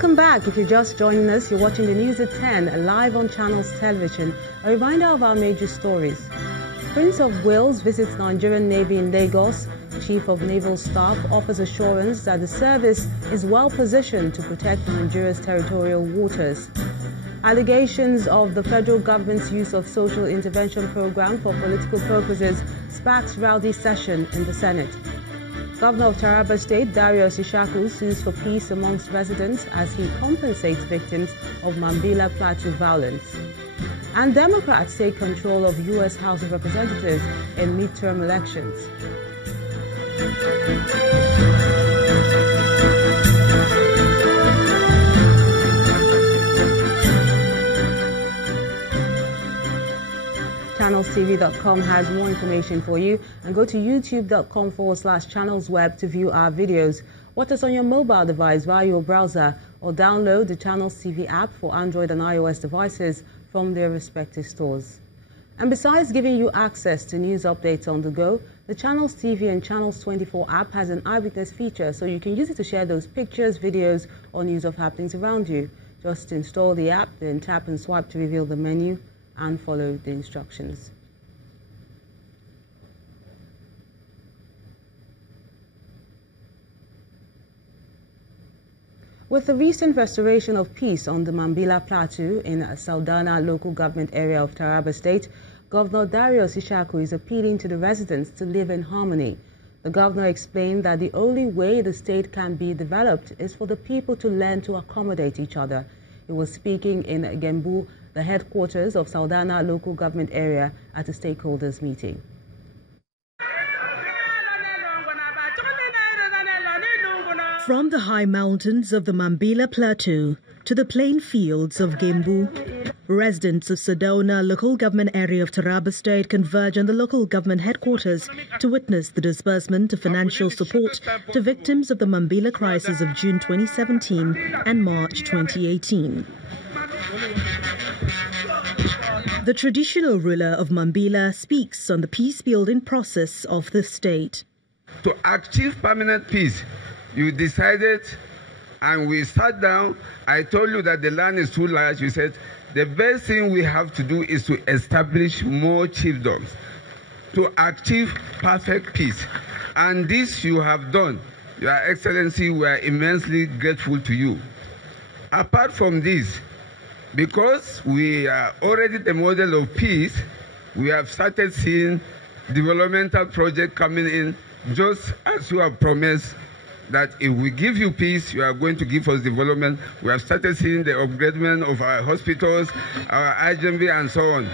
Welcome back. If you're just joining us, you're watching the news at 10 live on Channels Television. A reminder of our major stories. Prince of Wales visits Nigerian Navy in Lagos. Chief of Naval Staff offers assurance that the service is well positioned to protect Nigeria's territorial waters. Allegations of the federal government's use of social intervention program for political purposes sparks rowdy session in the Senate. Governor of Taraba State, Darius Ishaku, sues for peace amongst residents as he compensates victims of Mambila Plateau violence. And Democrats take control of U.S. House of Representatives in midterm elections. ChannelsTV.com has more information for you, and go to youtube.com/channelsweb to view our videos. Watch us on your mobile device via your browser or download the Channels TV app for Android and iOS devices from their respective stores. And besides giving you access to news updates on the go, the Channels TV and Channels 24 app has an eyewitness feature, so you can use it to share those pictures, videos, or news of happenings around you. Just install the app, then tap and swipe to reveal the menu and follow the instructions. With the recent restoration of peace on the Mambila Plateau in Saldana local government area of Taraba State, Governor Darius Ishaku is appealing to the residents to live in harmony. The governor explained that the only way the state can be developed is for the people to learn to accommodate each other. He was speaking in Gembu, the headquarters of Saldana local government area, at a stakeholders meeting. From the high mountains of the Mambila Plateau to the plain fields of Gembu, residents of Saldana local government area of Taraba State converge on the local government headquarters to witness the disbursement of financial support to victims of the Mambila crisis of June 2017 and March 2018. The traditional ruler of Mambila speaks on the peace-building process of the state. To achieve permanent peace, you decided, and we sat down. I told you that the land is too large. You said the best thing we have to do is to establish more chiefdoms to achieve perfect peace. And this you have done. Your Excellency, we are immensely grateful to you. Apart from this, because we are already the model of peace, we have started seeing developmental projects coming in, just as you have promised that if we give you peace, you are going to give us development. We have started seeing the upgradement of our hospitals, our IGMB, and so on.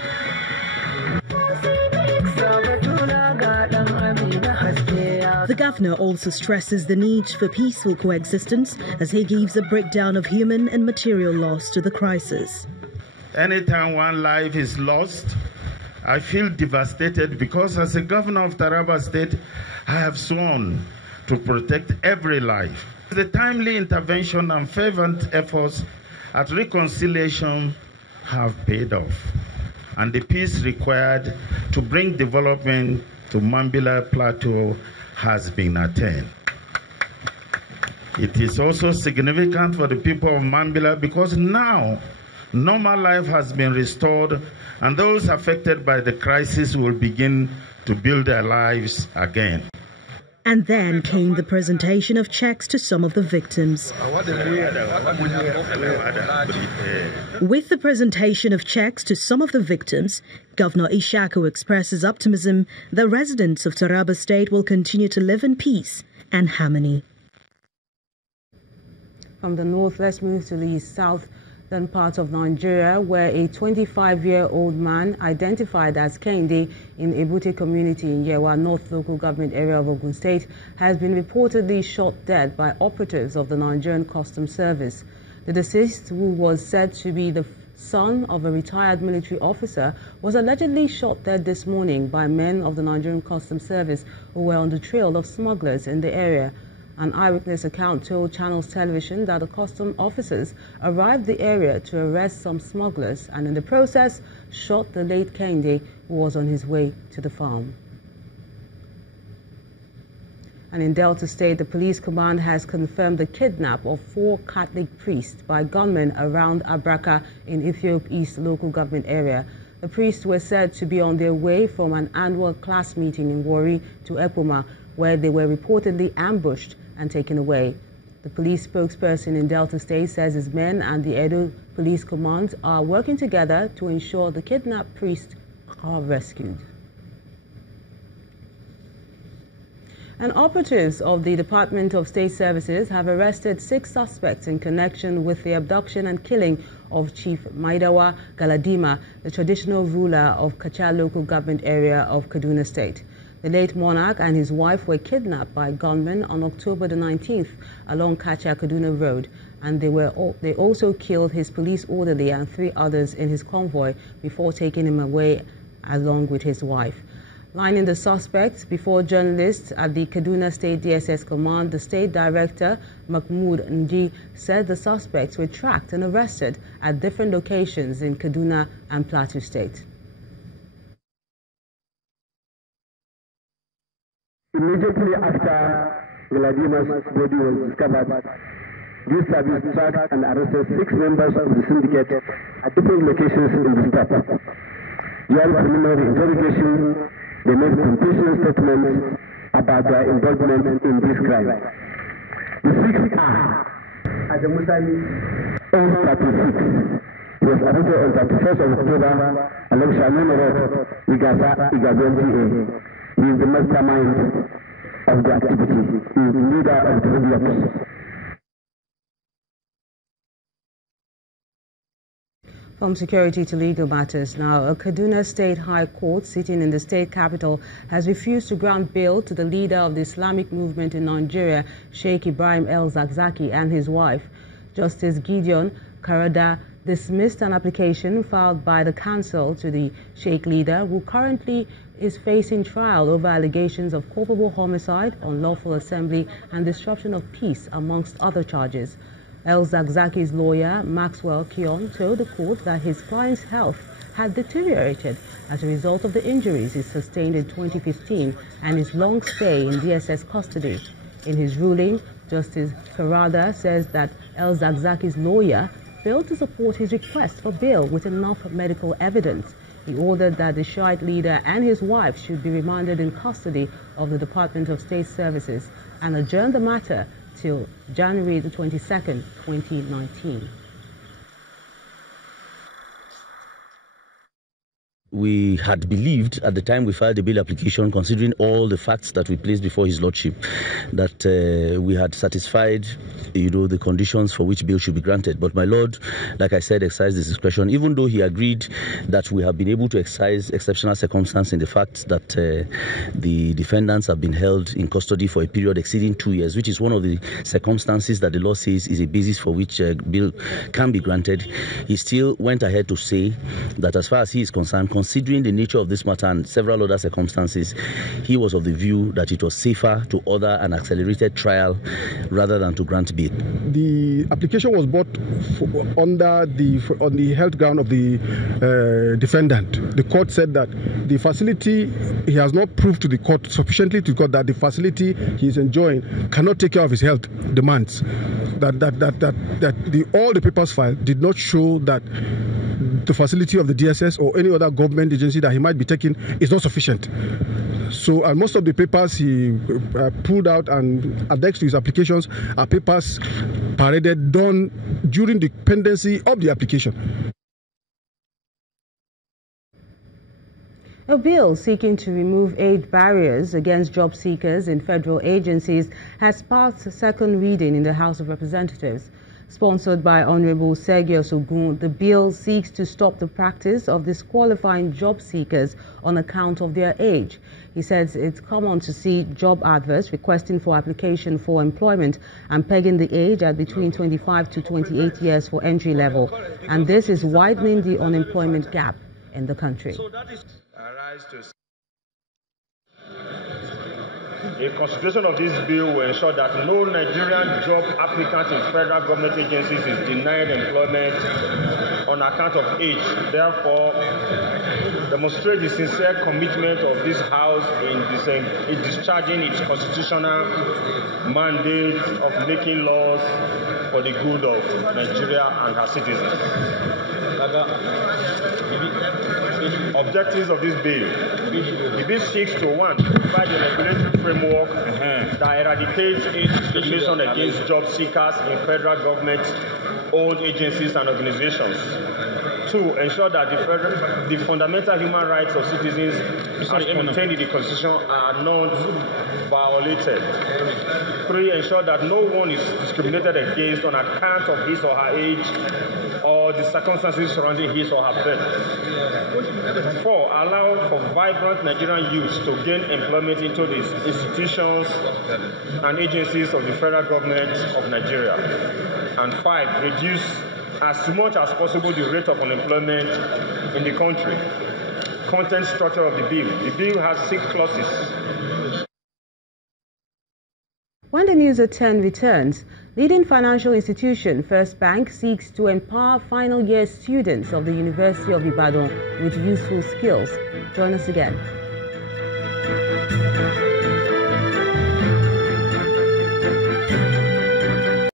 The governor also stresses the need for peaceful coexistence as he gives a breakdown of human and material loss to the crisis. Anytime one life is lost, I feel devastated because as a governor of Taraba State, I have sworn to protect every life. The timely intervention and fervent efforts at reconciliation have paid off, and the peace required to bring development to Mambila Plateau has been attained. It is also significant for the people of Mambila because now normal life has been restored and those affected by the crisis will begin to build their lives again. And then came the presentation of checks to some of the victims. With the presentation of checks to some of the victims, Governor Ishaku expresses optimism that residents of Taraba State will continue to live in peace and harmony. From the north, let's move to the south. Then part of Nigeria, where a 25-year-old man identified as Kende in Ebute community in Yewa, North Local Government area of Ogun State, has been reportedly shot dead by operatives of the Nigerian Customs Service. The deceased, who was said to be the son of a retired military officer, was allegedly shot dead this morning by men of the Nigerian Customs Service who were on the trail of smugglers in the area. An eyewitness account told Channels Television that the custom officers arrived the area to arrest some smugglers and in the process shot the late Kende, who was on his way to the farm. And in Delta State, the police command has confirmed the kidnap of 4 Catholic priests by gunmen around Abraka in Ethiopia East local government area. The priests were said to be on their way from an annual class meeting in Warri to Epoma, where they were reportedly ambushed and taken away. The police spokesperson in Delta State says his men and the Edo Police Command are working together to ensure the kidnapped priests are rescued. And operatives of the Department of State Services have arrested 6 suspects in connection with the abduction and killing of Chief Maidawa Galadima, the traditional ruler of Kacha local government area of Kaduna State. The late monarch and his wife were kidnapped by gunmen on October the 19th along Kacha-Kaduna Road, and they also killed his police orderly and 3 others in his convoy before taking him away along with his wife. Lining the suspects before journalists at the Kaduna State DSS Command, the State Director, Mahmood Nji, said the suspects were tracked and arrested at different locations in Kaduna and Plateau State. Immediately after Galadima's body was discovered, this service tracked and arrested 6 members of the syndicate at different locations in the state. During preliminary interrogation, they made conclusive statements about their involvement in this crime. The 6 are Adamusani N36. He was arrested on 31st of October along Shannon Road, Igasa, Igabel. He is the mastermind of the activity. He is the leader of the development. From security to legal matters now, a Kaduna State High Court sitting in the state capital has refused to grant bail to the leader of the Islamic movement in Nigeria, Sheikh Ibrahim El-Zakzaky, and his wife. Justice Gideon Karada dismissed an application filed by the council to the Sheikh leader, who currently is facing trial over allegations of culpable homicide, unlawful assembly, and disruption of peace, amongst other charges. El-Zakzaky's lawyer, Maxwell Kion, told the court that his client's health had deteriorated as a result of the injuries he sustained in 2015 and his long stay in DSS custody. In his ruling, Justice Karada says that El-Zakzaky's lawyer failed to support his request for bail with enough medical evidence. He ordered that the Shiite leader and his wife should be remanded in custody of the Department of State Services and adjourned the matter till January the 22nd, 2019. We had believed at the time we filed the bail application, considering all the facts that we placed before his lordship, that we had satisfied, the conditions for which bail should be granted. But my lord, like I said, exercised his discretion, even though he agreed that we have been able to exercise exceptional circumstance in the fact that the defendants have been held in custody for a period exceeding 2 years, which is one of the circumstances that the law says is a basis for which bail can be granted. He still went ahead to say that as far as he is concerned, considering the nature of this matter and several other circumstances, he was of the view that it was safer to order an accelerated trial rather than to grant bail. The application was brought on the health ground of the defendant. The court said that the facility, he has not proved to the court sufficiently to the court that the facility he is enjoying cannot take care of his health demands. All the papers filed did not show that the facility of the DSS or any other government agency that he might be taking is not sufficient. So most of the papers he pulled out and annexed to his applications are papers paraded done during the pendency of the application. A bill seeking to remove age barriers against job seekers in federal agencies has passed second reading in the House of Representatives. Sponsored by Honorable Sergio Sogun, the bill seeks to stop the practice of disqualifying job seekers on account of their age. He says it's common to see job adverts requesting for application for employment and pegging the age at between 25 to 28 years for entry level, and this is widening the unemployment gap in the country. A consideration of this bill will ensure that no Nigerian job applicant in federal government agencies is denied employment on account of age. Therefore, demonstrate the sincere commitment of this House in discharging its constitutional mandate of making laws for the good of Nigeria and her citizens. Objectives of this bill. The bill seeks to, 1, provide a regulatory framework that eradicates age discrimination against job seekers in federal government-owned agencies and organizations. 2, ensure that the fundamental human rights of citizens as contained in the Constitution are not violated. 3, ensure that no one is discriminated against on account of his or her age or the circumstances surrounding his or her birth. 4, allow for vibrant Nigerian youths to gain employment into the institutions and agencies of the federal government of Nigeria. And 5, reduce as much as possible the rate of unemployment in the country. Content structure of the bill. The bill has 6 clauses. When the news at 10 returns, leading financial institution First Bank seeks to empower final year students of the University of Ibadan with useful skills. Join us again.